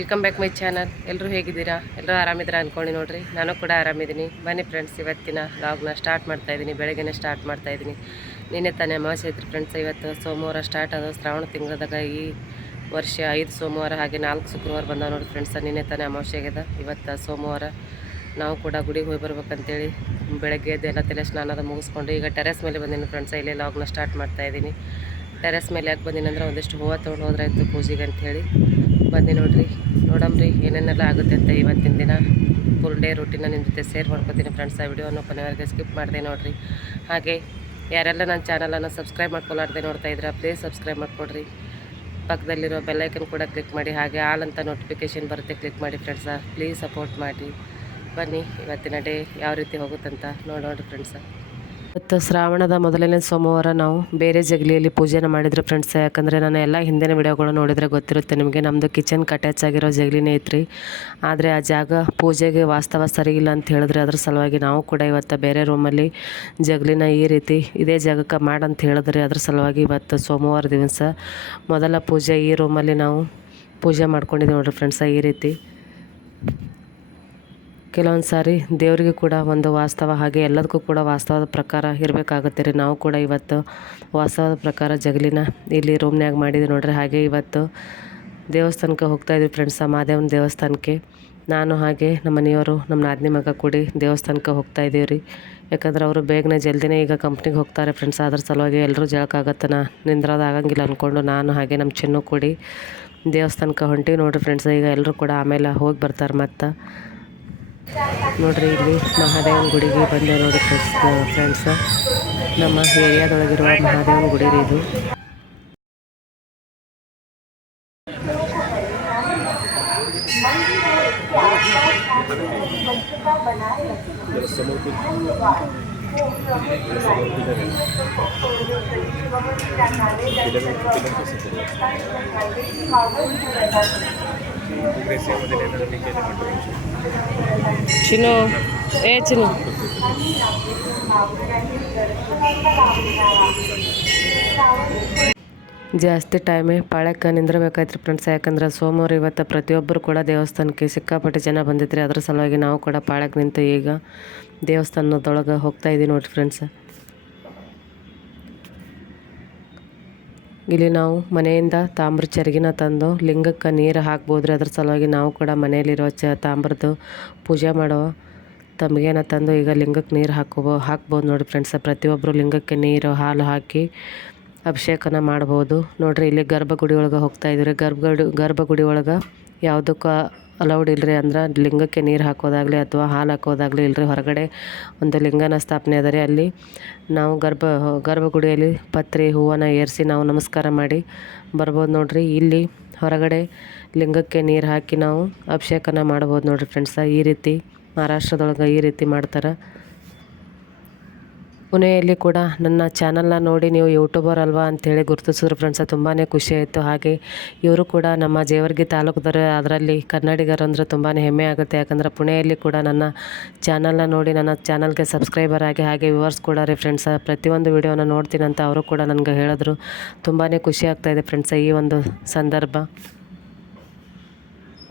Welcome back my channel ಎಲ್ಲರೂ ಹೇಗಿದ್ದೀರಾ? ಎಲ್ಲರೂ ಆರಾಮಿದ್ದೀರಾ ಅಂದ್ಕೊಂಡು ನೋಡಿರಿ. ನಾನು ಕೂಡ ಆರಾಮಿದ್ದೀನಿ. ಬನ್ನಿ ಫ್ರೆಂಡ್ಸ್ ಇವತ್ತಿನ ಲಾಗ್ನ ಸ್ಟಾರ್ಟ್ ಮಾಡ್ತಾ ಇದ್ದೀನಿ ಬೆಳಗ್ಗೆನೇ ಸ್ಟಾರ್ಟ್ ಮಾಡ್ತಾ ಇದ್ದೀನಿ ನಿನ್ನೆ ತಾನೇ ಅಮಾವಾಸ್ಯೆ ಐತ್ರಿ ಫ್ರೆಂಡ್ಸ್ ಇವತ್ತು ಸೋಮವಾರ ಸ್ಟಾರ್ಟ್ ಆದ ಶ್ರಾವಣ ತಿಂಗಳದಾಗ ಈ ವರ್ಷ ಐದು ಸೋಮವಾರ ಹಾಗೆ ನಾಲ್ಕು ಶುಕ್ರವಾರ ಬಂದವ ನೋಡಿ ಫ್ರೆಂಡ್ಸ್ ನಿನ್ನೆ ತಾನೇ ಅಮಾವಾಸ್ಯೆ ಆಗ್ಯದ. ಇವತ್ತು ಸೋಮವಾರ ನಾವು ಕೂಡ ಗುಡಿಗೆ ಹೋಗಿ ಬರ್ಬೇಕಂತೇಳಿ ಬೆಳಗ್ಗೆ ಎದ್ದು ಎಲ್ಲ ತಲೆ ಸ್ನಾನದ ಮುಗಿಸ್ಕೊಂಡು ಈಗ ಟೆರೆಸ್ ಮೇಲೆ ಬಂದಿನ ಫ್ರೆಂಡ್ಸ್ ಇಲ್ಲೇ ಲಾಗ್ನ ಸ್ಟಾರ್ಟ್ ಮಾಡ್ತಾ ಇದ್ದೀನಿ ಟೆರೆಸ್ ಮೇಲೆ ಯಾಕೆ ಬಂದಿನಂದ್ರೆ ಒಂದಿಷ್ಟು ಹೂವು ತೊಗೊಂಡು ಹೋದ್ರಾಯ್ತು ಪೂಜೆಗೆ ಅಂಥೇಳಿ ಬಂದು ನೋಡ್ರಿ. ನೋಡಮ್ರಿ, ಏನೇನೆಲ್ಲ ಆಗುತ್ತೆ ಅಂತ ಇವತ್ತಿನ ದಿನ. ಫುಲ್ ಡೇ ರೂಟೀನ ನಿಮ್ಮ ಜೊತೆ ಶೇರ್ ಮಾಡ್ಕೊತೀನಿ ಫ್ರೆಂಡ್ಸ್ ಆ ವಿಡಿಯೋನ ಕೊನೆವರೆಗೆ ಸ್ಕಿಪ್ ಮಾಡಿದೆ ನೋಡಿರಿ. ಹಾಗೆ, ಯಾರೆಲ್ಲ ನನ್ನ ಚಾನಲನ್ನು ಸಬ್ಸ್ಕ್ರೈಬ್ ಮಾಡ್ಕೊಲಾರ್ದೆ ನೋಡ್ತಾ ಇದ್ರೆ ಪ್ಲೀಸ್ ಸಬ್ಸ್ಕ್ರೈಬ್ ಮಾಡಿಕೊಡ್ರಿ. ಪಕ್ಕದಲ್ಲಿರೋ ಬೆಲ್ಲೈಕನ್ ಕೂಡ ಕ್ಲಿಕ್ ಮಾಡಿ, ಹಾಗೆ ಆಲ್ ಅಂತ ನೋಟಿಫಿಕೇಷನ್ ಬರುತ್ತೆ ಕ್ಲಿಕ್ ಮಾಡಿ ಫ್ರೆಂಡ್ಸ ಪ್ಲೀಸ್ ಸಪೋರ್ಟ್ ಮಾಡಿ. ಬನ್ನಿ, ಇವತ್ತಿನ ಡೇ ಯಾವ ರೀತಿ ಹೋಗುತ್ತಂತ ನೋಡೋಣ ಫ್ರೆಂಡ್ಸ ಇವತ್ತು ಶ್ರಾವಣದ ಮೊದಲನೇ ಸೋಮವಾರ ನಾವು ಬೇರೆ ಜಗಲಿಯಲ್ಲಿ ಪೂಜೆನ ಮಾಡಿದ್ರು ಫ್ರೆಂಡ್ಸ್ ಯಾಕಂದರೆ ನಾನು ಎಲ್ಲ ಹಿಂದಿನ ವಿಡಿಯೋಗಳು ನೋಡಿದರೆ ಗೊತ್ತಿರುತ್ತೆ ನಿಮಗೆ. ನಮ್ಮದು ಕಿಚನ್ ಅಟ್ಯಾಚ್ ಆಗಿರೋ ಜಗಲಿನೇ ಐತ್ರಿ. ಆದರೆ ಆ ಜಾಗ ಪೂಜೆಗೆ ವಾಸ್ತವ ಸರಿ ಇಲ್ಲ ಅಂತ ಹೇಳಿದ್ರೆ ಅದ್ರ ಸಲುವಾಗಿ ನಾವು ಕೂಡ ಇವತ್ತು ಬೇರೆ ರೂಮಲ್ಲಿ ಜಗಲಿನ ಈ ರೀತಿ ಇದೇ ಜಾಗಕ್ಕೆ ಮಾಡಂತ ಹೇಳಿದ್ರೆ ಅದ್ರ ಸಲುವಾಗಿ ಇವತ್ತು ಸೋಮವಾರ ದಿವಸ ಮೊದಲ ಪೂಜೆ ಈ ರೂಮಲ್ಲಿ ನಾವು ಪೂಜೆ ಮಾಡ್ಕೊಂಡಿದ್ದೀವಿ ನೋಡಿರಿ ಫ್ರೆಂಡ್ಸ ಈ ರೀತಿ. ಕೆಲವೊಂದು ಸಾರಿ ದೇವರಿಗೆ ಕೂಡ ಒಂದು ವಾಸ್ತವ ಹಾಗೆ ಎಲ್ಲದಕ್ಕೂ ಕೂಡ ವಾಸ್ತವದ ಪ್ರಕಾರ ಇರಬೇಕಾಗುತ್ತೆ ರೀ. ನಾವು ಕೂಡ ಇವತ್ತು ವಾಸ್ತವದ ಪ್ರಕಾರ ಜಗಲಿನ ಇಲ್ಲಿ ರೂಮ್ನ್ಯಾಗ ಮಾಡಿದ್ವಿ ನೋಡ್ರಿ. ಹಾಗೆ ಇವತ್ತು ದೇವಸ್ಥಾನಕ್ಕೆ ಹೋಗ್ತಾ ಇದ್ವಿ ಆ ಮಹಾದೇವನ ದೇವಸ್ಥಾನಕ್ಕೆ. ನಾನು ಹಾಗೆ ನಮ್ಮ ಮನೆಯವರು, ನಮ್ಮ ನಾದಿನಿ ಮಗ ಕೂಡಿ ದೇವಸ್ಥಾನಕ್ಕೆ ಹೋಗ್ತಾ ಇದ್ದೀವಿ ರೀ. ಯಾಕಂದ್ರೆ ಅವರು ಬೇಗನೆ ಜಲ್ದಿನೇ ಈಗ ಕಂಪ್ನಿಗೆ ಹೋಗ್ತಾರೆ ಫ್ರೆಂಡ್ಸ್ ಅದ್ರ ಸಲುವಾಗಿ ಎಲ್ಲರೂ ಜಳಕಾಗತ್ತನ ನಿಂದ್ರದಾಗಂಗಿಲ್ಲ ಅಂದ್ಕೊಂಡು ನಾನು ಹಾಗೆ ನಮ್ಮ ಚಿನ್ನು ಕೂಡಿ ದೇವಸ್ಥಾನಕ್ಕೆ ಹೊಂಟಿವಿ ನೋಡಿರಿ ಫ್ರೆಂಡ್ಸ್ ಈಗ ಎಲ್ಲರೂ ಕೂಡ ಆಮೇಲೆ ಹೋಗಿ ಬರ್ತಾರೆ ಮತ್ತು. ನೋಡ್ರಿ ಇಲ್ಲಿ ಮಹಾದೇವನ ಗುಡಿಗೆ ಬಂದೆ ನೋಡಿ ಫ್ರೆಂಡ್ಸ್ ಫ್ರೆಂಡ್ಸ್ ನಮ್ಮ ಏರಿಯಾದೊಳಗಿರುವ ಮಹಾದೇವನ ಗುಡಿ ರೀ ಇದು. ಚಿನ್ನು ಏ ಚಿನ್ನು ಜಾಸ್ತಿ ಟೈಮೇ ಪಾಳ್ಯಕ್ಕೆ ನಿಂದಿರಬೇಕಾಯ್ತು ರೀ ಫ್ರೆಂಡ್ಸ್ ಯಾಕಂದ್ರೆ ಸೋಮವಾರ ಇವತ್ತು ಪ್ರತಿಯೊಬ್ಬರು ಕೂಡ ದೇವಸ್ಥಾನಕ್ಕೆ ಸಿಕ್ಕಾಪಟ್ಟೆ ಜನ ಬಂದಿದ್ರಿ. ಅದ್ರ ಸಲುವಾಗಿ ನಾವು ಕೂಡ ಪಾಳ್ಯಕ್ಕೆ ನಿಂತು ಈಗ ದೇವಸ್ಥಾನದೊಳಗೆ ಹೋಗ್ತಾ ಇದ್ದೀವಿ ನೋಡಿರಿ ಫ್ರೆಂಡ್ಸ್ ಇಲ್ಲಿ ನಾವು ಮನೆಯಿಂದ ತಾಮ್ರ ಚರಗಿನ ತಂದು ಲಿಂಗಕ್ಕೆ ನೀರು ಹಾಕ್ಬೋದ್ರಿ. ಅದ್ರ ಸಲುವಾಗಿ ನಾವು ಕೂಡ ಮನೆಯಲ್ಲಿರೋ ಚ ತಾಮ್ರದ್ದು ಪೂಜೆ ಮಾಡೋ ತಮಗೇನ ತಂದು ಈಗ ಲಿಂಗಕ್ಕೆ ನೀರು ಹಾಕೋಬೋ, ಹಾಕ್ಬೋದು ನೋಡಿ ಫ್ರೆಂಡ್ಸ್ ಪ್ರತಿಯೊಬ್ಬರು ಲಿಂಗಕ್ಕೆ ನೀರು, ಹಾಲು ಹಾಕಿ ಅಭಿಷೇಕನ ಮಾಡ್ಬೋದು. ನೋಡಿರಿ ಇಲ್ಲಿ ಗರ್ಭಗುಡಿ ಒಳಗೆ ಹೋಗ್ತಾ ಇದ್ರೆ ಗರ್ಭಗುಡಿ ಗರ್ಭಗುಡಿ ಒಳಗೆ ಯಾವುದಕ್ಕೆ ಅಲೌಡ್ ಇಲ್ಲರಿ ಅಂದ್ರೆ ಲಿಂಗಕ್ಕೆ ನೀರು ಹಾಕೋದಾಗಲಿ ಅಥವಾ ಹಾಲು ಹಾಕೋದಾಗಲಿ ಇಲ್ಲರಿ ಹೊರಗಡೆ ಒಂದು ಲಿಂಗನ ಸ್ಥಾಪನೆ ಅದ ರೀ ಅಲ್ಲಿ. ನಾವು ಗರ್ಭ, ಗರ್ಭಗುಡಿಯಲ್ಲಿ ಪತ್ರಿ ಹೂವನ್ನು ಏರಿಸಿ ನಾವು ನಮಸ್ಕಾರ ಮಾಡಿ ಬರ್ಬೋದು ನೋಡಿರಿ. ಇಲ್ಲಿ ಹೊರಗಡೆ ಲಿಂಗಕ್ಕೆ ನೀರು ಹಾಕಿ ನಾವು ಅಭಿಷೇಕನ ಮಾಡ್ಬೋದು ನೋಡಿರಿ ಫ್ರೆಂಡ್ಸ. ಈ ರೀತಿ ಮಹಾರಾಷ್ಟ್ರದೊಳಗೆ ಈ ರೀತಿ ಮಾಡ್ತಾರೆ. ಪುಣೆಯಲ್ಲಿ ಕೂಡ ನನ್ನ ಚಾನಲ್ನ ನೋಡಿ ನೀವು ಯೂಟ್ಯೂಬರ್ ಅಲ್ವಾ ಅಂತೇಳಿ ಗುರುತಿಸಿದ್ರು ಫ್ರೆಂಡ್ಸ ತುಂಬಾ ಖುಷಿ ಆಯಿತು. ಹಾಗೆ ಇವರು ಕೂಡ ನಮ್ಮ ಜೇವರ್ಗಿ ತಾಲೂಕದವರು, ಅದರಲ್ಲಿ ಕನ್ನಡಿಗರು ಅಂದರೆ ತುಂಬಾ ಹೆಮ್ಮೆ ಆಗುತ್ತೆ. ಯಾಕಂದರೆ ಪುಣೆಯಲ್ಲಿ ಕೂಡ ನನ್ನ ಚಾನಲ್ನ ನೋಡಿ, ನನ್ನ ಚಾನಲ್ಗೆ ಸಬ್ಸ್ಕ್ರೈಬರ್ ಆಗಿ, ಹಾಗೆ ವ್ಯೂವರ್ಸ್ ಕೂಡ ರೀ ಫ್ರೆಂಡ್ಸ ಪ್ರತಿಯೊಂದು ವೀಡಿಯೋನ ನೋಡ್ತೀನಿ ಅಂತ ಅವರು ಕೂಡ ನನಗೆ ಹೇಳಿದ್ರು. ತುಂಬಾ ಖುಷಿ ಆಗ್ತಾಯಿದೆ ಫ್ರೆಂಡ್ಸ್ ಈ ಒಂದು ಸಂದರ್ಭ.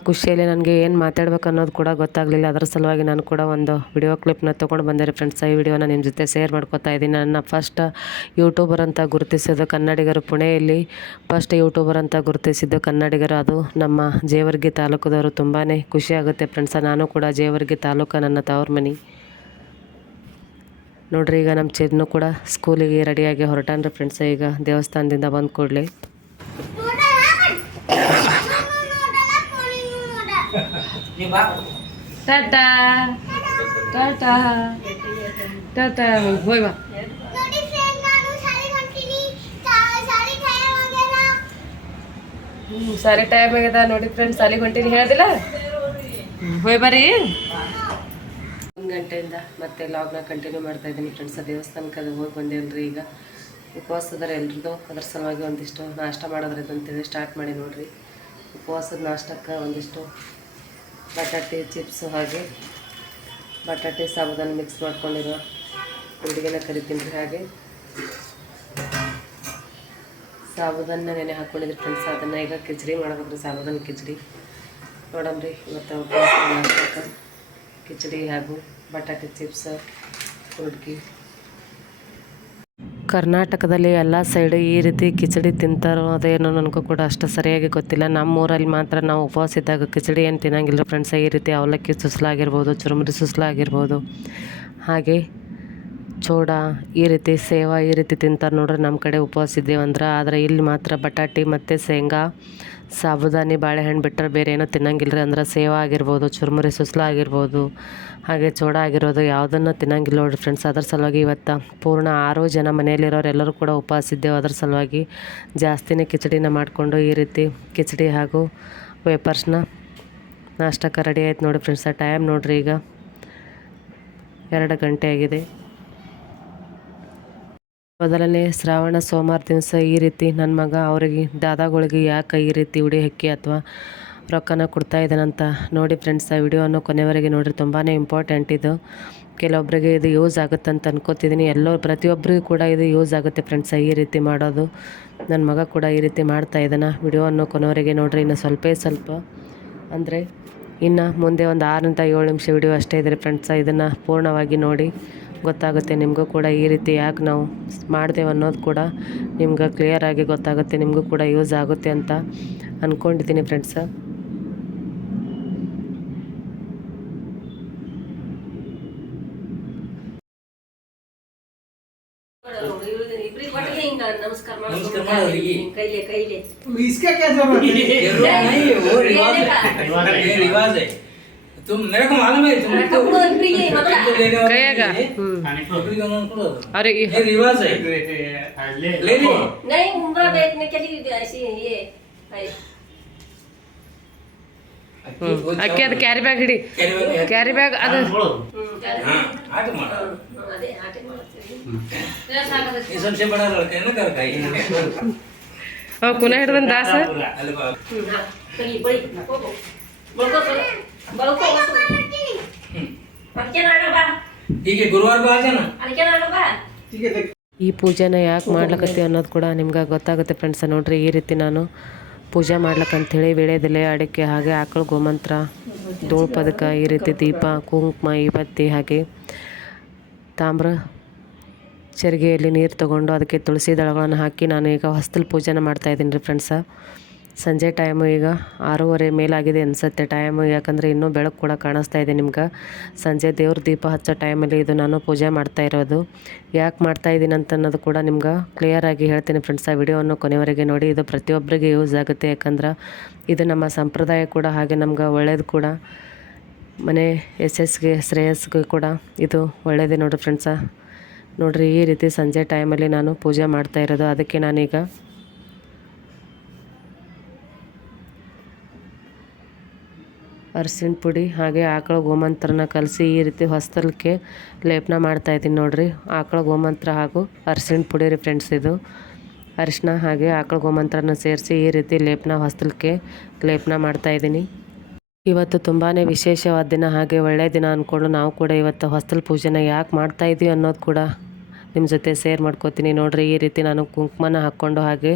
ಖುಷಿಯಲ್ಲಿ ನನಗೆ ಏನು ಮಾತಾಡ್ಬೇಕು ಅನ್ನೋದು ಕೂಡ ಗೊತ್ತಾಗಲಿಲ್ಲ. ಅದರ ಸಲುವಾಗಿ ನಾನು ಕೂಡ ಒಂದು ವಿಡಿಯೋ ಕ್ಲಿಪ್ನ ತೊಗೊಂಡು ಬಂದೆ. ಫ್ರೆಂಡ್ಸ್ ಈ ವಿಡಿಯೋನ ನಿಮ್ಮ ಜೊತೆ ಶೇರ್ ಮಾಡ್ಕೊತಾ ಇದ್ದೀನಿ. ನನ್ನ ಫಸ್ಟ್ ಯೂಟ್ಯೂಬರ್ ಅಂತ ಗುರುತಿಸಿದ್ದು ಕನ್ನಡಿಗರು ಪುಣೆಯಲ್ಲಿ. ಫಸ್ಟ್ ಯೂಟ್ಯೂಬರ್ ಅಂತ ಗುರುತಿಸಿದ್ದು ಕನ್ನಡಿಗರು ಅದು ನಮ್ಮ ಜೇವರ್ಗಿ ತಾಲೂಕದವರು. ತುಂಬಾ ಖುಷಿಯಾಗುತ್ತೆ ಫ್ರೆಂಡ್ಸ ನಾನು ಕೂಡ ಜೇವರ್ಗಿ ತಾಲೂಕು ನನ್ನ ತವ್ರ ಮನೆ. ನೋಡ್ರಿ, ಈಗ ನಮ್ಮ ಚಿನ್ನು ಕೂಡ ಸ್ಕೂಲಿಗೆ ರೆಡಿಯಾಗಿ ಹೊರಟಾನ್ರಿ ಫ್ರೆಂಡ್ಸ್ ಈಗ ದೇವಸ್ಥಾನದಿಂದ ಬಂದು ಕೂಡಲೇ ಟಾಟಾ ಟಾಟಾ ಟಾಟಾ ಹೋಯ್ ಬಾ ನೋಡಿ ಫ್ರೆಂಡ್ ನಾನು ಶಾಲೆ ಹೊಂಟೀನಿ ಶಾ- ಶಾಲೆ ಟೈಮ್ ಆಗ್ಯದ ಹ್ಞೂ ಸರಿ ಟೈಮ್ ಆಗ್ಯದ ನೋಡಿ ಫ್ರೆಂಡ್ ಸಾಲಿಗೆ ಹೊಂಟೀನಿ ಹೇಳ್ದಿಲ್ಲ? ಹೋಯ್ ಬರ್ರಿ. ಒಂದು ಗಂಟೆಯಿಂದ ಮತ್ತೆ ಲಾಗ್ನ ಕಂಟಿನ್ಯೂ ಮಾಡ್ತಾ ಇದ್ದೀನಿ ಫ್ರೆಂಡ್ಸ್ ದೇವಸ್ಥಾನಕ್ಕೆ ಅದು ಹೋಗಿ ಬಂದೇವ್ರಿ ಈಗ. ಉಪವಾಸದಾರ ಎಲ್ರದ್ದು ಅದ್ರ ಸಲುವಾಗಿ ಒಂದಿಷ್ಟು ನಾಷ್ಟ ಮಾಡೋದ್ರದ್ದು ಅಂತೇಳಿ ಸ್ಟಾರ್ಟ್ ಮಾಡಿ ನೋಡ್ರಿ. ಉಪವಾಸದ ನಾಷ್ಟಕ್ಕೆ ಒಂದಿಷ್ಟು ಬಟಾಟೆ, ಚಿಪ್ಸು ಹಾಗೆ ಬಟಾಟೆ ಸಾಬುದಾನ ಮಿಕ್ಸ್ ಮಾಡ್ಕೊಂಡಿರೋ ಹುಡುಗಿನ ಕರಿತೀನಿ ರೀ ಹಾಗೆ. ಸಾಬುದಾನ ನೆನೆ ಹಾಕ್ಕೊಂಡಿದ್ರಿ ಫ್ರೆಂಡ್ಸ್ ಅದನ್ನು ಈಗ ಕಿಚಡಿ ಮಾಡ್ಬೇಕ್ರಿ ಸಾಬುದಾನ ಕಿಚಡಿ. ನೋಡಮ್ರಿ, ಇವತ್ತು ಕಿಚಡಿ ಹಾಗೂ ಬಟಾಟೆ, ಚಿಪ್ಸ್, ಹುಡುಗಿ. ಕರ್ನಾಟಕದಲ್ಲಿ ಎಲ್ಲ ಸೈಡು ಈ ರೀತಿ ಕಿಚಡಿ ತಿಂತಾರೋ ಅದೇನೋ ನನಗೂ ಕೂಡ ಅಷ್ಟು ಸರಿಯಾಗಿ ಗೊತ್ತಿಲ್ಲ. ನಮ್ಮ ಊರಲ್ಲಿ ಮಾತ್ರ ನಾವು ಉಪವಾಸ ಇದ್ದಾಗ ಕಿಚಡಿ ಏನು ತಿನ್ನಂಗಿಲ್ಲ ಫ್ರೆಂಡ್ಸ್. ಈ ರೀತಿ ಅವಲಕ್ಕಿ ಸುಸ್ಲಾಗಿರ್ಬೋದು, ಚುರುಮುರಿ ಸುಸ್ಲಾಗಿರ್ಬೋದು. ಹಾಗೆ ಚೋಡ ಈ ರೀತಿ ಸೇವಾ ಈ ರೀತಿ ತಿಂತಾರೆ ನೋಡ್ರಿ ನಮ್ಮ ಕಡೆ ಉಪವಾಸ ಇದ್ದೇವಂದ್ರೆ ಆದರೆ ಇಲ್ಲಿ ಮಾತ್ರ ಬಟಾಟಿ ಮತ್ತು ಶೇಂಗಾ, ಸಾಬುದಾನಿ, ಬಾಳೆಹಣ್ಣು ಬಿಟ್ಟರೆ ಬೇರೆ ಏನೂ ತಿನ್ನಂಗಿಲ್ಲ ರೀ ಅಂದ್ರೆ ಸೇವಾ ಆಗಿರ್ಬೋದು, ಚುರುಮುರಿ, ಸುಸ್ಲ ಆಗಿರ್ಬೋದು, ಹಾಗೆ ಚೋಡ ಆಗಿರೋದು ಯಾವುದನ್ನು ತಿನ್ನಂಗಿಲ್ಲ ನೋಡ್ರಿ ಫ್ರೆಂಡ್ಸ್ ಅದರ ಸಲುವಾಗಿ ಇವತ್ತು ಪೂರ್ಣ ಆರು ಜನ ಮನೆಯಲ್ಲಿರೋರೆಲ್ಲರೂ ಕೂಡ ಉಪವಾಸ ಇದ್ದೇವೆ. ಅದ್ರ ಸಲುವಾಗಿ ಜಾಸ್ತಿನೇ ಕಿಚಡಿನ ಮಾಡಿಕೊಂಡು ಈ ರೀತಿ ಕಿಚಡಿ ಹಾಗೂ ವೇಪರ್ಸ್ನ ನಾಷ್ಟಕ್ಕೆ ರೆಡಿ ಆಯ್ತು ನೋಡಿ ಫ್ರೆಂಡ್ಸ್ ಆ ಟೈಮ್ ನೋಡಿರಿ ಈಗ ಎರಡು ಗಂಟೆ ಆಗಿದೆ. ಮೊದಲನೇ ಶ್ರಾವಣ ಸೋಮವಾರ ದಿವಸ ಈ ರೀತಿ ನನ್ನ ಮಗ ಅವರಿಗೆ, ದಾದಾಗಳಿಗೆ ಯಾಕೆ ಈ ರೀತಿ ಉಡಿ ಹಕ್ಕಿ ಅಥವಾ ರೊಕ್ಕನ ಕೊಡ್ತಾ ಇದ್ದಾನಂತ ನೋಡಿ ಫ್ರೆಂಡ್ಸ್ ಆ ವಿಡಿಯೋವನ್ನು ಕೊನೆವರೆಗೆ ನೋಡಿರಿ. ತುಂಬಾ ಇಂಪಾರ್ಟೆಂಟ್ ಇದು. ಕೆಲವೊಬ್ಬರಿಗೆ ಇದು ಯೂಸ್ ಆಗುತ್ತೆ ಅಂತ ಅನ್ಕೋತಿದ್ದೀನಿ. ಎಲ್ಲೋ ಪ್ರತಿಯೊಬ್ಬರಿಗೂ ಕೂಡ ಇದು ಯೂಸ್ ಆಗುತ್ತೆ ಫ್ರೆಂಡ್ಸ್ ಈ ರೀತಿ ಮಾಡೋದು. ನನ್ನ ಮಗ ಕೂಡ ಈ ರೀತಿ ಮಾಡ್ತಾ ಇದ್ದಾನೆ. ವಿಡಿಯೋವನ್ನು ಕೊನೆವರೆಗೆ ನೋಡಿರಿ. ಇನ್ನು ಸ್ವಲ್ಪೇ ಸ್ವಲ್ಪ ಅಂದರೆ ಇನ್ನು ಮುಂದೆ ಒಂದು ಆರರಿಂದ ಏಳು ನಿಮಿಷ ವಿಡಿಯೋ ಅಷ್ಟೇ ಇದೆ ಫ್ರೆಂಡ್ಸ ಇದನ್ನು ಪೂರ್ಣವಾಗಿ ನೋಡಿ. ಗೊತ್ತಾಗುತ್ತೆ ನಿಮಗೂ ಕೂಡ ಈ ರೀತಿ ಯಾಕೆ ನಾವು ಮಾಡ್ತೇವೆ ಅನ್ನೋದು ಕೂಡ ನಿಮ್ಗೆ ಕ್ಲಿಯರಾಗಿ ಗೊತ್ತಾಗುತ್ತೆ ನಿಮಗೂ ಕೂಡ ಯೂಸ್ ಆಗುತ್ತೆ ಅಂತ ಅಂದ್ಕೊಂಡಿದ್ದೀನಿ ಫ್ರೆಂಡ್ಸ ನಮಸ್ಕಾರ ಕೈಲೆ ಕೈಲೇ ಇಸ್ಕೆ ಕೆಲಸ ಮಾಡಿ ರಿವಾಜ್ ರಿವಾಜ್ ಐತೆ तुम मेरे को मालूम है तुम तो ಕಪ್ಪು ಇಬ್ರಿಗೆ ಮೊದಲ तुम लेने वाले ಕೈಯಾಗ नहीं है। ಹ್ಞೂ बकरी का नाम करो ಅವ್ರಿಗೆ ये रिवाज है ले ले ले नहीं उम्र बैठ में चली ऐसी ये है। ಹ್ಞೂ ಅಕ್ಕಿ ಅದು ಕ್ಯಾರಿ ಬ್ಯಾಗ್ ಹಿಡಿ कैरी बैग है। ಕ್ಯಾರಿ ಬ್ಯಾಗ್ ಅದು ಹ್ಮ್, ಚಾಲು. हाँ आठ मारा ಹ್ಮ್, ಅದೇ ಆಟೆ ಮಾಡ್ತೀವಿ ये सबसे बड़ा लड़का है ना घर का ये ಅವ್ ಕುನ ಹಿಡ್ದನ್ ದಾಸ ಈ ಪೂಜೆನ ಯಾಕೆ ಮಾಡ್ಲಕತ್ತೀವಿ ಅನ್ನೋದು ಕೂಡ ನಿಮ್ಗೆ ಗೊತ್ತಾಗುತ್ತೆ ಫ್ರೆಂಡ್ಸ್ ನೋಡ್ರಿ ಈ ರೀತಿ ನಾನು ಪೂಜೆ ಮಾಡ್ಲಕ್ಕಂಥೇಳಿ ವೀಳ್ಯದೆಲೆ ಅಡಿಕೆ ಹಾಗೆ ಆಕಳು ಗೋಮಂತ್ರ ಧೂಳು ಪದಕ ಈ ರೀತಿ ದೀಪ ಕುಂಕುಮ ಈ ಬತ್ತಿ ಹಾಗೆ ತಾಮ್ರ ಚರಿಗೆಯಲ್ಲಿ ನೀರು ತಗೊಂಡು ಅದಕ್ಕೆ ತುಳಸಿ ದಳಗಳನ್ನು ಹಾಕಿ ನಾನು ಈಗ ಹೊಸ್ತಲ್ ಪೂಜೆನ ಮಾಡ್ತಾಯಿದ್ದೀನಿ ರೀ ಫ್ರೆಂಡ್ಸ ಸಂಜೆ ಟೈಮು ಈಗ ಆರೂವರೆ ಮೇಲಾಗಿದೆ ಅನಿಸುತ್ತೆ ಟೈಮು, ಯಾಕಂದರೆ ಇನ್ನೂ ಬೆಳಕು ಕೂಡ ಕಾಣಿಸ್ತಾ ಇದೆ ನಿಮ್ಗೆ. ಸಂಜೆ ದೇವ್ರ ದೀಪ ಹಚ್ಚೋ ಟೈಮಲ್ಲಿ ಇದು ನಾನು ಪೂಜೆ ಮಾಡ್ತಾ ಇರೋದು. ಯಾಕೆ ಮಾಡ್ತಾ ಇದ್ದೀನಿ ಅಂತ ಅನ್ನೋದು ಕೂಡ ನಿಮ್ಗೆ ಕ್ಲಿಯರಾಗಿ ಹೇಳ್ತೀನಿ ಫ್ರೆಂಡ್ಸ್ ಆ ವಿಡಿಯೋವನ್ನು ಕೊನೆವರೆಗೆ ನೋಡಿ, ಇದು ಪ್ರತಿಯೊಬ್ಬರಿಗೆ ಯೂಸ್ ಆಗುತ್ತೆ. ಯಾಕಂದ್ರೆ ಇದು ನಮ್ಮ ಸಂಪ್ರದಾಯ ಕೂಡ, ಹಾಗೆ ನಮ್ಗೆ ಒಳ್ಳೇದು ಕೂಡ. ಮನೆ ಯಶಸ್ಸಿಗೆ ಶ್ರೇಯಸ್ಗೆ ಕೂಡ ಇದು ಒಳ್ಳೆಯದೇ ನೋಡಿರಿ ಫ್ರೆಂಡ್ಸ ನೋಡಿರಿ, ಈ ರೀತಿ ಸಂಜೆ ಟೈಮಲ್ಲಿ ನಾನು ಪೂಜೆ ಮಾಡ್ತಾ ಇರೋದು. ಅದಕ್ಕೆ ನಾನೀಗ ಅರಿಶಿಣ ಪುಡಿ ಹಾಗೆ ಆಕಳ ಗೋಮಂತ್ರನ ಕಲಸಿ ಈ ರೀತಿ ಹೊಸ್ತಲಕ್ಕೆ ಲೇಪನ ಮಾಡ್ತಾ ಇದ್ದೀನಿ ನೋಡ್ರಿ. ಆಕಳ ಗೋಮಂತ್ರ ಹಾಗೂ ಅರ್ಸಿನ ಪುಡಿ ರೀ ಫ್ರೆಂಡ್ಸ್ ಇದು. ಅರಿಶಿನ ಹಾಗೆ ಆಕಳ ಗೋಮಂತ್ರನ ಸೇರಿಸಿ ಈ ರೀತಿ ಲೇಪನ ಹೊಸ್ತಲಕ್ಕೆ ಲೇಪನ ಮಾಡ್ತಾ ಇದ್ದೀನಿ. ಇವತ್ತು ತುಂಬಾ ವಿಶೇಷವಾದ ದಿನ, ಹಾಗೆ ಒಳ್ಳೆಯ ದಿನ ಅಂದ್ಕೊಂಡು ನಾವು ಕೂಡ ಇವತ್ತು ಹೊಸ್ತಲ್ ಪೂಜೆನ ಯಾಕೆ ಮಾಡ್ತಾ ಇದೀವಿ ಅನ್ನೋದು ಕೂಡ ನಿಮ್ಮ ಜೊತೆ ಶೇರ್ ಮಾಡ್ಕೋತೀನಿ. ನೋಡ್ರಿ, ಈ ರೀತಿ ನಾನು ಕುಂಕುಮನ ಹಾಕ್ಕೊಂಡು ಹಾಗೆ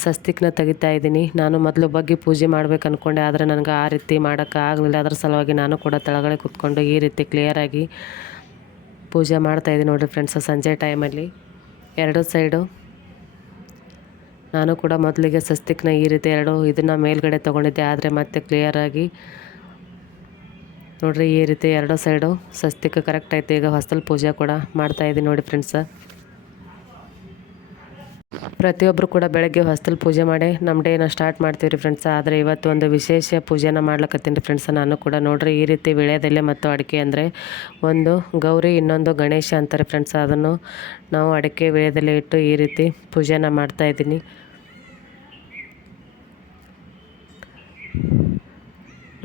ಸ್ವಸ್ತಿಕ್ನ ತೆಗಿತಾ ಇದ್ದೀನಿ. ನಾನು ಮೊದಲು ಬಗ್ಗೆ ಪೂಜೆ ಮಾಡ್ಬೇಕು ಅಂದ್ಕೊಂಡೆ ಆದರೆ ನನಗೆ ಆ ರೀತಿ ಮಾಡೋಕ್ಕೆ ಆಗಲಿಲ್ಲ. ಅದರ ಸಲುವಾಗಿ ನಾನು ಕೂಡ ತಳಗಡೆ ಕೂತ್ಕೊಂಡು ಈ ರೀತಿ ಕ್ಲಿಯರಾಗಿ ಪೂಜೆ ಮಾಡ್ತಾ ಇದ್ದೀನಿ ನೋಡಿರಿ ಫ್ರೆಂಡ್ಸ್ ಸಂಜೆ ಟೈಮಲ್ಲಿ ಎರಡು ಸೈಡು ನಾನು ಕೂಡ ಮೊದಲಿಗೆ ಸ್ವಸ್ತಿಕ್ನ ಈ ರೀತಿ ಎರಡು ಇದನ್ನು ಮೇಲ್ಗಡೆ ತೊಗೊಂಡಿದ್ದೆ, ಆದರೆ ಮತ್ತೆ ಕ್ಲಿಯರಾಗಿ ನೋಡ್ರಿ, ಈ ರೀತಿ ಎರಡೋ ಸೈಡು ಸಸ್ತಿಕ ಕರೆಕ್ಟ್ ಐತೆ. ಈಗ ಹೊಸ್ತಲ್ ಪೂಜೆ ಕೂಡ ಮಾಡ್ತಾ ಇದ್ದೀನಿ ನೋಡಿ ಫ್ರೆಂಡ್ಸ ಪ್ರತಿಯೊಬ್ಬರು ಕೂಡ ಬೆಳಗ್ಗೆ ಹೊಸ್ತಲ್ ಪೂಜೆ ಮಾಡಿ ನಮ್ಮ ಡೇನ ಸ್ಟಾರ್ಟ್ ಮಾಡ್ತೀವಿ ರೀ ಫ್ರೆಂಡ್ಸ ಆದರೆ ಇವತ್ತು ಒಂದು ವಿಶೇಷ ಪೂಜೆನ ಮಾಡ್ಲಕತ್ತೀನಿ ರೀ ಫ್ರೆಂಡ್ಸ ನಾನು ಕೂಡ ನೋಡ್ರಿ, ಈ ರೀತಿ ವಿಳ್ಯದೆಲೆ ಮತ್ತು ಅಡಿಕೆ ಅಂದರೆ ಒಂದು ಗೌರಿ, ಇನ್ನೊಂದು ಗಣೇಶ ಅಂತಾರೆ ಫ್ರೆಂಡ್ಸ್ ಅದನ್ನು ನಾವು ಅಡಿಕೆ ವಿಳ್ಯದೆಲೆ ಇಟ್ಟು ಈ ರೀತಿ ಪೂಜೆನ ಮಾಡ್ತಾ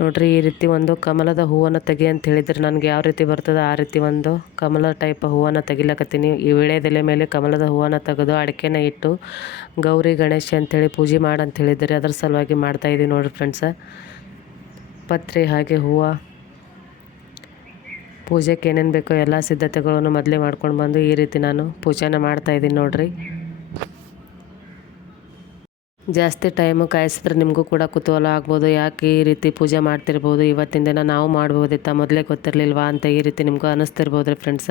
ನೋಡ್ರಿ, ಈ ರೀತಿ ಒಂದು ಕಮಲದ ಹೂವನ್ನು ತೆಗಿ ಅಂತ ಹೇಳಿದ್ರೆ ನನಗೆ ಯಾವ ರೀತಿ ಬರ್ತದೆ, ಆ ರೀತಿ ಒಂದು ಕಮಲ ಟೈಪ್ ಹೂವನ್ನು ತೆಗಿಲಕತ್ತೀನಿ. ಈ ವಿಳೆದೆಲೆ ಮೇಲೆ ಕಮಲದ ಹೂವನ್ನು ತೆಗೆದು ಅಡಿಕೆನ ಇಟ್ಟು ಗೌರಿ, ಗಣೇಶ ಅಂಥೇಳಿ ಪೂಜೆ ಮಾಡು ಅಂತ ಹೇಳಿದ್ರೆ ಅದ್ರ ಸಲುವಾಗಿ ಮಾಡ್ತಾಯಿದ್ದೀವಿ ನೋಡ್ರಿ ಫ್ರೆಂಡ್ಸ ಪತ್ರೆ ಹಾಗೆ ಹೂವು ಪೂಜೆಗೆ ಏನೇನು ಬೇಕೋ ಎಲ್ಲ ಸಿದ್ಧತೆಗಳನ್ನು ಮೊದಲೇ ಮಾಡ್ಕೊಂಡು ಬಂದು ಈ ರೀತಿ ನಾನು ಪೂಜೆನ ಮಾಡ್ತಾಯಿದ್ದೀನಿ ನೋಡ್ರಿ. ಜಾಸ್ತಿ ಟೈಮು ಕಾಯಿಸಿದ್ರೆ ನಿಮಗೂ ಕೂಡ ಕುತೂಹಲ ಆಗ್ಬೋದು. ಯಾಕೆ ಈ ರೀತಿ ಪೂಜೆ ಮಾಡ್ತಿರ್ಬೋದು? ಇವತ್ತಿನ ದಿನ ನಾವು ಮಾಡ್ಬೋದಿತ್ತ ಮೊದಲೇ ಗೊತ್ತಿರಲಿಲ್ವಾ ಅಂತ ಈ ರೀತಿ ನಿಮಗೂ ಅನ್ನಿಸ್ತಿರ್ಬೋದು ರೀ ಫ್ರೆಂಡ್ಸ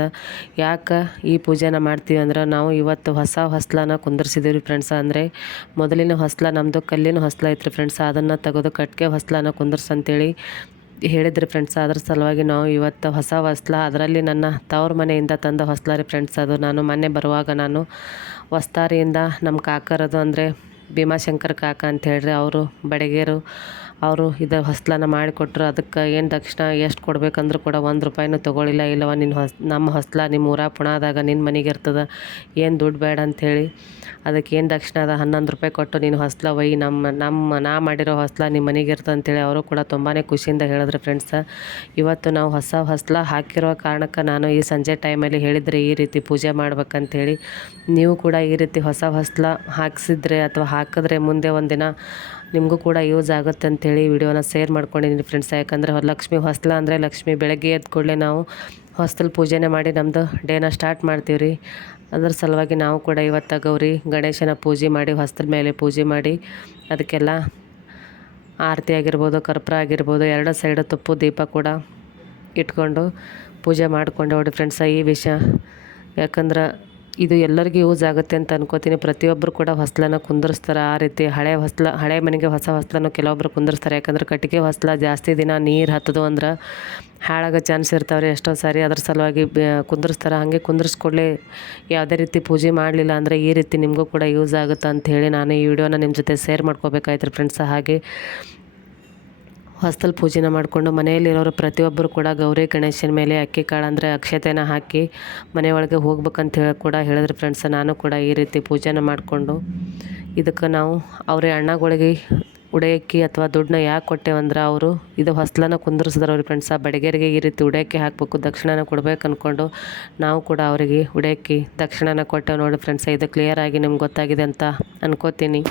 ಯಾಕೆ ಈ ಪೂಜೆನ ಮಾಡ್ತೀವಿ ಅಂದ್ರೆ ನಾವು ಇವತ್ತು ಹೊಸ ಹೊಸ್ಲನ ಕುಂದರ್ಸಿದ್ದೀವಿ ಫ್ರೆಂಡ್ಸ ಅಂದರೆ ಮೊದಲಿನ ಹೊಸ್ಲ ನಮ್ಮದು ಕಲ್ಲಿನ ಹೊಸ್ಲ ಐತ್ರಿ ಫ್ರೆಂಡ್ಸ ಅದನ್ನು ತೆಗೆದು ಕಟ್ಗೆ ಹೊಸ್ಲನ ಕುಂದರ್ಸಂತೇಳಿ ಹೇಳಿದ್ರಿ ಫ್ರೆಂಡ್ಸ್ ಅದ್ರ ಸಲುವಾಗಿ ನಾವು ಇವತ್ತು ಹೊಸ ಹೊಸ್ಲ, ಅದರಲ್ಲಿ ನನ್ನ ತವ್ರ ಮನೆಯಿಂದ ತಂದ ಹೊಸ್ಲ ಫ್ರೆಂಡ್ಸ್ ಅದು ನಾನು ಮೊನ್ನೆ ಬರುವಾಗ ನಾನು ಹೊಸ್ತಾರಿಯಿಂದ ನಮ್ಮ ಕಾಕರದು ಅಂದರೆ ಭೀಮಾಶಂಕರ್ ಕಾಕ ಅಂತ ಹೇಳಿರಿ ಅವರು ಬಡಗೇರು. ಅವರು ಇದು ಹೊಸ್ಲನ್ನ ಮಾಡಿಕೊಟ್ರು. ಅದಕ್ಕೆ ಏನು ದಕ್ಷಿಣ ಎಷ್ಟು ಕೊಡ್ಬೇಕಂದ್ರೂ ಕೂಡ ಒಂದು ರೂಪಾಯಿನೂ ತೊಗೊಳಿಲ್ಲ. ಇಲ್ಲವ ನಿನ್ನ ಹೊಸ್, ನಮ್ಮ ಹೊಸ್ಲ ನಿಮ್ಮ ಊರಾಗ ಪುಣಾದಾಗ ನಿನ್ನ ಮನೆಗೆ ಇರ್ತದ. ಏನು ದುಡ್ಡು ಬೇಡ ಅಂಥೇಳಿ ಅದಕ್ಕೆ ಏನು ದಕ್ಷಿಣ ಅದ? ಹನ್ನೊಂದು ರೂಪಾಯಿ ಕೊಟ್ಟು ನೀನು ಹೊಸ್ಲ ಒಯ್ಯಿ ನಮ್ಮ ನಮ್ಮ, ನಾ ಮಾಡಿರೋ ಹೊಸ್ಲ ನಿಮ್ಮ ಮನೆಗೆ ಇರ್ತದೆ ಅಂತೇಳಿ ಅವರು ಕೂಡ ತುಂಬಾ ಖುಷಿಯಿಂದ ಹೇಳಿದ್ರು ಫ್ರೆಂಡ್ಸ. ಇವತ್ತು ನಾವು ಹೊಸ ಹೊಸ್ಲ ಹಾಕಿರೋ ಕಾರಣಕ್ಕೆ ನಾನು ಈ ಸಂಜೆ ಟೈಮಲ್ಲಿ ಹೇಳಿದರೆ ಈ ರೀತಿ ಪೂಜೆ ಮಾಡ್ಬೇಕಂತೇಳಿ ನೀವು ಕೂಡ ಈ ರೀತಿ ಹೊಸ ಹೊಸ್ಲು ಹಾಕ್ಸಿದ್ರೆ ಅಥವಾ ಹಾಕಿದ್ರೆ ಮುಂದೆ ಒಂದಿನ ನಿಮಗೂ ಕೂಡ ಯೂಸ್ ಆಗುತ್ತೆ ಅಂತೇಳಿ ವಿಡಿಯೋನ ಶೇರ್ ಮಾಡ್ಕೊಂಡಿದ್ದೀನಿ ಫ್ರೆಂಡ್ಸ್ ಯಾಕಂದರೆ ಲಕ್ಷ್ಮಿ ಹೊಸ್ಲ ಅಂದರೆ ಲಕ್ಷ್ಮಿ ಬೆಳಗ್ಗೆ ಎದ್ದ ಕೂಡಲೇ ನಾವು ಹೊಸ್ತಲ್ ಪೂಜೆನೇ ಮಾಡಿ ನಮ್ಮದು ಡೇನ ಸ್ಟಾರ್ಟ್ ಮಾಡ್ತೀವಿ ರೀ ಅದ್ರ ಸಲುವಾಗಿ ನಾವು ಕೂಡ ಇವತ್ತು ಗೌರಿ ಗಣೇಶನ ಪೂಜೆ ಮಾಡಿ ಹೊಸ್ತಲ ಮೇಲೆ ಪೂಜೆ ಮಾಡಿ ಅದಕ್ಕೆಲ್ಲ ಆರತಿ ಆಗಿರ್ಬೋದು, ಕರ್ಪೂರ ಆಗಿರ್ಬೋದು, ಎರಡು ಸೈಡು ತುಪ್ಪು, ದೀಪ ಕೂಡ ಇಟ್ಕೊಂಡು ಪೂಜೆ ಮಾಡಿಕೊಂಡೆ ನೋಡಿ ಫ್ರೆಂಡ್ಸ ಈ ವಿಷಯ. ಯಾಕಂದ್ರೆ ಇದು ಎಲ್ಲರಿಗೂ ಯೂಸ್ ಆಗುತ್ತೆ ಅಂತ ಅನ್ಕೋತೀನಿ. ಪ್ರತಿಯೊಬ್ಬರು ಕೂಡ ಹೊಸ್ಲನ್ನ ಕುಂದಿರ್ಸ್ತಾರೆ. ಆ ರೀತಿ ಹಳೆ ಹೊಸ್ಲ, ಹಳೆ ಮನೆಗೆ ಹೊಸ ಹೊಸ್ಲನ್ನು ಕೆಲವೊಬ್ಬರು ಕುಂದರ್ಸ್ತಾರೆ. ಯಾಕಂದ್ರೆ ಕಟ್ಟಿಗೆ ಹೊಸ್ಲ ಜಾಸ್ತಿ ದಿನ ನೀರು ಹತ್ತದು ಅಂದ್ರೆ ಹಾಳಾಗೋ ಚಾನ್ಸ್ ಇರ್ತಾವ್ರಿ. ಎಷ್ಟೋ ಸಾರಿ ಅದ್ರ ಸಲುವಾಗಿ ಕುಂದರ್ಸ್ತಾರೆ. ಹಾಗೆ ಕುಂದರ್ಸ್ಕೊಡ್ಲಿ ಯಾವುದೇ ರೀತಿ ಪೂಜೆ ಮಾಡಲಿಲ್ಲ ಅಂದರೆ ಈ ರೀತಿ ನಿಮಗೂ ಕೂಡ ಯೂಸ್ ಆಗುತ್ತೆ ಅಂತ ಹೇಳಿ ನಾನು ಈ ವಿಡಿಯೋನ ನಿಮ್ಮ ಜೊತೆ ಶೇರ್ ಮಾಡ್ಕೋಬೇಕಾಯ್ತಾರೆ ಫ್ರೆಂಡ್ಸ್ ಹಾಗೆ ಹೊಸ್ತಲ್ ಪೂಜೆನ ಮಾಡಿಕೊಂಡು ಮನೆಯಲ್ಲಿರೋರು ಪ್ರತಿಯೊಬ್ಬರು ಕೂಡ ಗೌರಿ ಗಣೇಶನ ಮೇಲೆ ಅಕ್ಕಿ ಕಾಳು ಅಂದರೆ ಅಕ್ಷತೆನ ಹಾಕಿ ಮನೆಯೊಳಗೆ ಹೋಗ್ಬೇಕಂತ ಹೇಳಿ ಕೂಡ ಹೇಳಿದ್ರು ಫ್ರೆಂಡ್ಸ್ ನಾನು ಕೂಡ ಈ ರೀತಿ ಪೂಜೆನ ಮಾಡಿಕೊಂಡು ಇದಕ್ಕೆ ನಾವು ಅವರೇ ಅಣ್ಣಗಳಿಗೆ ಉಡಯಕ್ಕಿ ಅಥವಾ ದುಡ್ಡನ್ನ ಯಾಕೆ ಕೊಟ್ಟೆವಂದ್ರೆ ಅವರು ಇದು ಹೊಸ್ಲನ ಕುಂದರ್ಸಿದ್ರು ಅವ್ರಿಗೆ ಫ್ರೆಂಡ್ಸ ಬಡಗೇರಿಗೆ ಈ ರೀತಿ ಉಡಯಕ್ಕಿ ಹಾಕಬೇಕು, ದಕ್ಷಿಣನ ಕೊಡ್ಬೇಕು ಅಂದ್ಕೊಂಡು ನಾವು ಕೂಡ ಅವರಿಗೆ ಉಡಯಕ್ಕಿ ದಕ್ಷಿಣನ ಕೊಟ್ಟೆವು ನೋಡಿ ಫ್ರೆಂಡ್ಸ್ ಇದು ಕ್ಲಿಯರ್ ಆಗಿ ನಿಮ್ಗೆ ಗೊತ್ತಾಗಿದೆ ಅಂತ ಅನ್ಕೋತೀನಿ.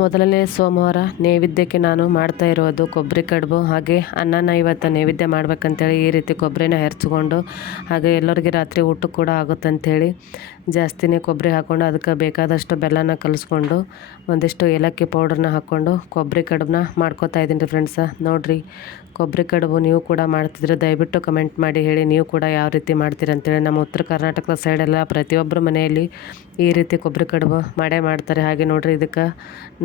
ಮೊದಲನೇ ಸೋಮವಾರ ನೈವೇದ್ಯಕ್ಕೆ ನಾನು ಮಾಡ್ತಾ ಇರೋದು ಕೊಬ್ಬರಿ ಕಡುಬು, ಹಾಗೆ ಅನ್ನನ ಇವತ್ತು ನೈವೇದ್ಯ ಮಾಡ್ಬೇಕಂತೇಳಿ ಈ ರೀತಿ ಕೊಬ್ಬರಿನ ಹೆರ್ಚ್ಕೊಂಡು, ಹಾಗೆ ಎಲ್ಲರಿಗೆ ರಾತ್ರಿ ಊಟ ಕೂಡ ಆಗುತ್ತಂಥೇಳಿ ಜಾಸ್ತಿನೇ ಕೊಬ್ಬರಿ ಹಾಕ್ಕೊಂಡು ಅದಕ್ಕೆ ಬೇಕಾದಷ್ಟು ಬೆಲ್ಲನ ಕಲಿಸ್ಕೊಂಡು, ಒಂದಿಷ್ಟು ಏಲಕ್ಕಿ ಪೌಡ್ರನ್ನ ಹಾಕ್ಕೊಂಡು ಕೊಬ್ಬರಿ ಕಡುಬನ್ನ ಮಾಡ್ಕೊತಾ ಇದ್ದೀನಿ ರೀ ಫ್ರೆಂಡ್ಸ. ನೋಡಿರಿ, ಕೊಬ್ಬರಿ ಕಡುಬು ನೀವು ಕೂಡ ಮಾಡ್ತಿದ್ರೆ ದಯವಿಟ್ಟು ಕಮೆಂಟ್ ಮಾಡಿ ಹೇಳಿ ನೀವು ಕೂಡ ಯಾವ ರೀತಿ ಮಾಡ್ತೀರಿ ಅಂತೇಳಿ. ನಮ್ಮ ಉತ್ತರ ಕರ್ನಾಟಕದ ಸೈಡೆಲ್ಲ ಪ್ರತಿಯೊಬ್ಬರ ಮನೆಯಲ್ಲಿ ಈ ರೀತಿ ಕೊಬ್ಬರಿ ಕಡುಬು ಮಾಡೇ ಮಾಡ್ತಾರೆ. ಹಾಗೆ ನೋಡಿರಿ, ಇದಕ್ಕೆ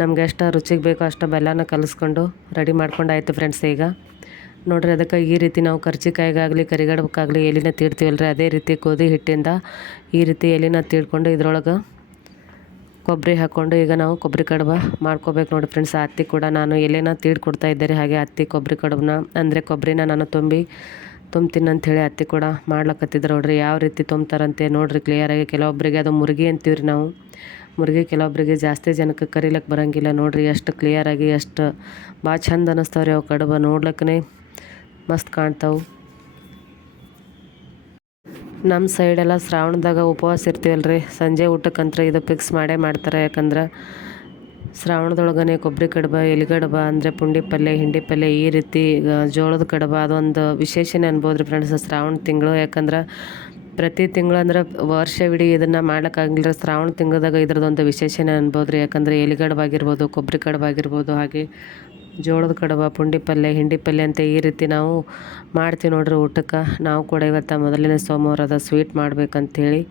ನಮ್ಗೆ ಎಷ್ಟು ರುಚಿಗೆ ಬೇಕೋ ಅಷ್ಟು ಬೆಲ್ಲನ ಕಲಿಸ್ಕೊಂಡು ರೆಡಿ ಮಾಡ್ಕೊಂಡು ಆಯಿತು ಫ್ರೆಂಡ್ಸ್ ಈಗ. ನೋಡಿರಿ ಅದಕ್ಕೆ ಈ ರೀತಿ ನಾವು ಕರ್ಜಿಕಾಯಿಗಾಗಲಿ ಕರಿಗಡಬಕ್ಕಾಗಲಿ ಎಲಿನ ತೀಡ್ತೀವಲ್ರಿ? ಅದೇ ರೀತಿ ಕೋದಿ ಹಿಟ್ಟಿಂದ ಈ ರೀತಿ ಎಲಿನ ತೀಡ್ಕೊಂಡು ಇದ್ರೊಳಗೆ ಕೊಬ್ಬರಿ ಹಾಕ್ಕೊಂಡು ಈಗ ನಾವು ಕೊಬ್ಬರಿ ಕಡುಬು ಮಾಡ್ಕೋಬೇಕು ನೋಡಿ ಫ್ರೆಂಡ್ಸ್ ಹತ್ತಿ ಕೂಡ ನಾನು ಎಲೆನ ತೀಡ್ಕೊಡ್ತಾ ಇದ್ದೆ ಹಾಗೆ ಹತ್ತಿ ಕೊಬ್ಬರಿ ಕಡುಬನ್ನ ಅಂದರೆ ಕೊಬ್ಬರಿನ ನಾನು ತುಂಬಿ ತುಂಬ್ತೀನಿ ಅಂಥೇಳಿ ಹತ್ತಿ ಕೂಡ ಮಾಡ್ಲಕತ್ತಿದ್ರು ನೋಡ್ರಿ. ಯಾವ ರೀತಿ ತುಂಬ್ತಾರಂತೆ ನೋಡ್ರಿ ಕ್ಲಿಯರಾಗಿ ಕೆಲವೊಬ್ಬರಿಗೆ ಅದು ಮುರುಗಿ ಅಂತೀವಿ ರೀ ನಾವು. ಮುರುಗಿ ಕೆಲವೊಬ್ಬರಿಗೆ ಜಾಸ್ತಿ ಜನಕ್ಕೆ ಕರಿಲಕ್ಕೆ ಬರೋಂಗಿಲ್ಲ. ನೋಡ್ರಿ ಎಷ್ಟು ಕ್ಲಿಯರಾಗಿ ಎಷ್ಟು ಭಾಳ ಚಂದ ಅನ್ನಿಸ್ತಾವ್ರಿ ಅವು ಕಡುಬು. ನೋಡ್ಲಕ್ಕೇ ಮಸ್ತ್ ಕಾಣ್ತಾವೆ. ನಮ್ಮ ಸೈಡೆಲ್ಲ ಶ್ರಾವಣದಾಗ ಉಪವಾಸ ಇರ್ತೀವಲ್ಲ ರೀ ಸಂಜೆ ಊಟಕ್ಕಂತ್ರ ಇದು ಫಿಕ್ಸ್ ಮಾಡೇ ಮಾಡ್ತಾರೆ. ಯಾಕಂದ್ರೆ ಶ್ರಾವಣದೊಳಗನೆ ಕೊಬ್ಬರಿ ಕಡಬ ಎಲಿಗಡಬ ಅಂದರೆ ಪುಂಡಿ ಪಲ್ಯ, ಹಿಂಡಿ ಪಲ್ಯ ಈ ರೀತಿ ಜೋಳದ ಕಡಬ ಅದೊಂದು ವಿಶೇಷನೇ ಅನ್ಬೋದು ರೀ ಫ್ರೆಂಡ್ಸ್ ಶ್ರಾವಣ ತಿಂಗಳು ಯಾಕಂದ್ರೆ ಪ್ರತಿ ತಿಂಗಳು ಅಂದ್ರೆ ವರ್ಷವಿಡೀ ಇದನ್ನ ಮಾಡಕ್ಕಾಗಿಲ್ಲ ಶ್ರಾವಣ ತಿಂಗಳದಾಗ ಇದ್ರದ್ದೊಂದು ವಿಶೇಷನೇ ಅನ್ಬೋದು ರೀ ಯಾಕಂದ್ರೆ ಎಲಿಗಡುಬ ಆಗಿರ್ಬೋದು ಕೊಬ್ಬರಿ ಕಡುಬಾಗಿರ್ಬೋದು ಹಾಗೆ ಜೋಳದ ಕಡವ ಪುಂಡಿ ಪಲ್ಯ, ಹಿಂಡಿ ಪಲ್ಯ ಅಂತ ಈ ರೀತಿ ನಾವು ಮಾಡ್ತೀವಿ ನೋಡ್ರಿ ಊಟಕ್ಕೆ. ನಾವು ಕೂಡ ಇವತ್ತು ಮೊದಲನೇ ಸೋಮವಾರದ ಸ್ವೀಟ್ ಮಾಡ್ಬೇಕಂತೇಳಿ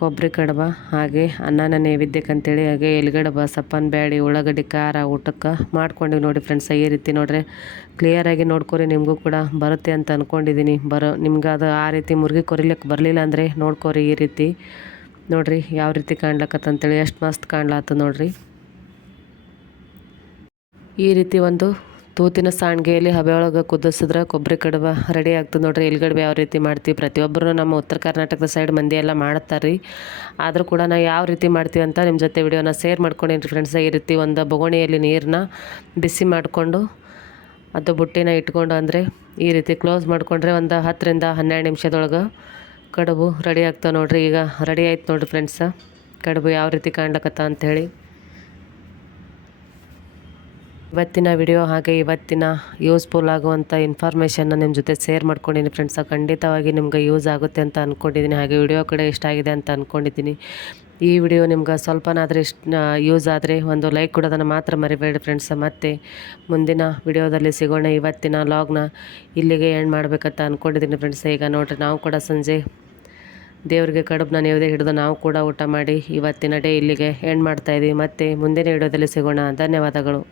ಕೊಬ್ಬರಿ ಕಡುಬ, ಹಾಗೆ ಅನ್ನನ ನೈವೇದ್ಯಕ್ಕೆ ಅಂತೇಳಿ ಹಾಗೆ ಎಲ್ಗಡಬ ಸಪ್ಪನ್ ಬ್ಯಾಳಿ, ಉಳ್ಳಾಗಡ್ಡಿ, ಖಾರ, ಊಟಕ್ಕೆ ಮಾಡ್ಕೊಂಡಿವಿ ನೋಡಿ ಫ್ರೆಂಡ್ಸ್ ಈ ರೀತಿ ನೋಡ್ರಿ. ಕ್ಲಿಯರಾಗಿ ನೋಡ್ಕೊರಿ, ನಿಮಗೂ ಕೂಡ ಬರುತ್ತೆ ಅಂತ ಅಂದ್ಕೊಂಡಿದ್ದೀನಿ ಬರೋ, ನಿಮ್ಗೆ ಅದು ಆ ರೀತಿ ಮುರುಗಿ ಕೊರಿಲಿಕ್ಕೆ ಬರಲಿಲ್ಲ ಅಂದರೆ ನೋಡ್ಕೊರಿ ಈ ರೀತಿ. ನೋಡ್ರಿ ಯಾವ ರೀತಿ ಕಾಣ್ಲಕ್ಕತ್ತಂತೇಳಿ ಎಷ್ಟು ಮಸ್ತ್ ಕಾಣ್ಲಾತು ನೋಡ್ರಿ. ಈ ರೀತಿ ಒಂದು ತೂತಿನ ಸಾಣಿಗೆಯಲ್ಲಿ ಹಬೆ ಒಳಗೆ ಕುದಿಸಿದ್ರೆ ಕೊಬ್ಬರಿ ಕಡುಬ ರೆಡಿ ಆಗ್ತದೆ ನೋಡ್ರಿ. ಎಲ್ಗಡ್ಬೆ ಯಾವ ರೀತಿ ಮಾಡ್ತೀವಿ? ಪ್ರತಿಯೊಬ್ಬರು ನಮ್ಮ ಉತ್ತರ ಕರ್ನಾಟಕದ ಸೈಡ್ ಮಂದಿ ಎಲ್ಲ ಮಾಡ್ತಾರೆ ರೀ ಆದರೂ ಕೂಡ ನಾವು ಯಾವ ರೀತಿ ಮಾಡ್ತೀವಿ ಅಂತ ನಿಮ್ಮ ಜೊತೆ ವಿಡಿಯೋನ ಶೇರ್ ಮಾಡ್ಕೊಂಡೇನಿ ಫ್ರೆಂಡ್ಸ್ ಈ ರೀತಿ ಒಂದು ಬೊಗೋಣಿಯಲ್ಲಿ ನೀರನ್ನ ಬಿಸಿ ಮಾಡಿಕೊಂಡು, ಅದು ಬುಟ್ಟಿನ ಇಟ್ಕೊಂಡು ಅಂದರೆ ಈ ರೀತಿ ಕ್ಲೋಸ್ ಮಾಡಿಕೊಂಡ್ರೆ ಒಂದು ಹತ್ತರಿಂದ ಹನ್ನೆರಡು ನಿಮಿಷದೊಳಗೆ ಕಡುಬು ರೆಡಿ ಆಗ್ತಾವೆ ನೋಡಿರಿ. ಈಗ ರೆಡಿ ಆಯ್ತು ನೋಡಿರಿ ಫ್ರೆಂಡ್ಸ ಕಡುಬು ಯಾವ ರೀತಿ ಕಾಣ್ಲಕತ್ತ ಅಂಥೇಳಿ ಇವತ್ತಿನ ವಿಡಿಯೋ ಹಾಗೆ ಇವತ್ತಿನ ಯೂಸ್ಫುಲ್ ಆಗುವಂಥ ಇನ್ಫಾರ್ಮೇಷನ್ನ ನಿಮ್ಮ ಜೊತೆ ಶೇರ್ ಮಾಡ್ಕೊಂಡಿದ್ದೀನಿ ಫ್ರೆಂಡ್ಸ ಖಂಡಿತವಾಗಿ ನಿಮ್ಗೆ ಯೂಸ್ ಆಗುತ್ತೆ ಅಂತ ಅಂದ್ಕೊಂಡಿದ್ದೀನಿ ಹಾಗೆ ವಿಡಿಯೋ ಕಡೆ ಇಷ್ಟ ಆಗಿದೆ ಅಂತ ಅಂದ್ಕೊಂಡಿದ್ದೀನಿ ಈ ವಿಡಿಯೋ ನಿಮ್ಗೆ ಸ್ವಲ್ಪನಾದರೂ ಇಷ್ಟ ಯೂಸ್ ಆದರೆ ಒಂದು ಲೈಕ್ ಕೊಡೋದನ್ನು ಮಾತ್ರ ಮರಿಬೇಡಿ ಫ್ರೆಂಡ್ಸ ಮತ್ತೆ ಮುಂದಿನ ವಿಡಿಯೋದಲ್ಲಿ ಸಿಗೋಣ. ಇವತ್ತಿನ ಲಾಗ್ನ ಇಲ್ಲಿಗೆ ಎಂಡ್ ಮಾಡಬೇಕಂತ ಅಂದ್ಕೊಂಡಿದ್ದೀನಿ ಫ್ರೆಂಡ್ಸ್ ಈಗ ನೋಡಿರಿ, ನಾವು ಕೂಡ ಸಂಜೆ ದೇವರಿಗೆ ಕಡುಬನ್ನ ನೈವೇದ್ಯ ಹಿಡಿದು ನಾವು ಕೂಡ ಊಟ ಮಾಡಿ ಇವತ್ತಿನ ಡೇ ಇಲ್ಲಿಗೆ ಎಂಡ್ ಮಾಡ್ತಾಯಿದ್ದೀವಿ ಮತ್ತೆ ಮುಂದಿನ ವಿಡಿಯೋದಲ್ಲಿ ಸಿಗೋಣ. ಧನ್ಯವಾದಗಳು.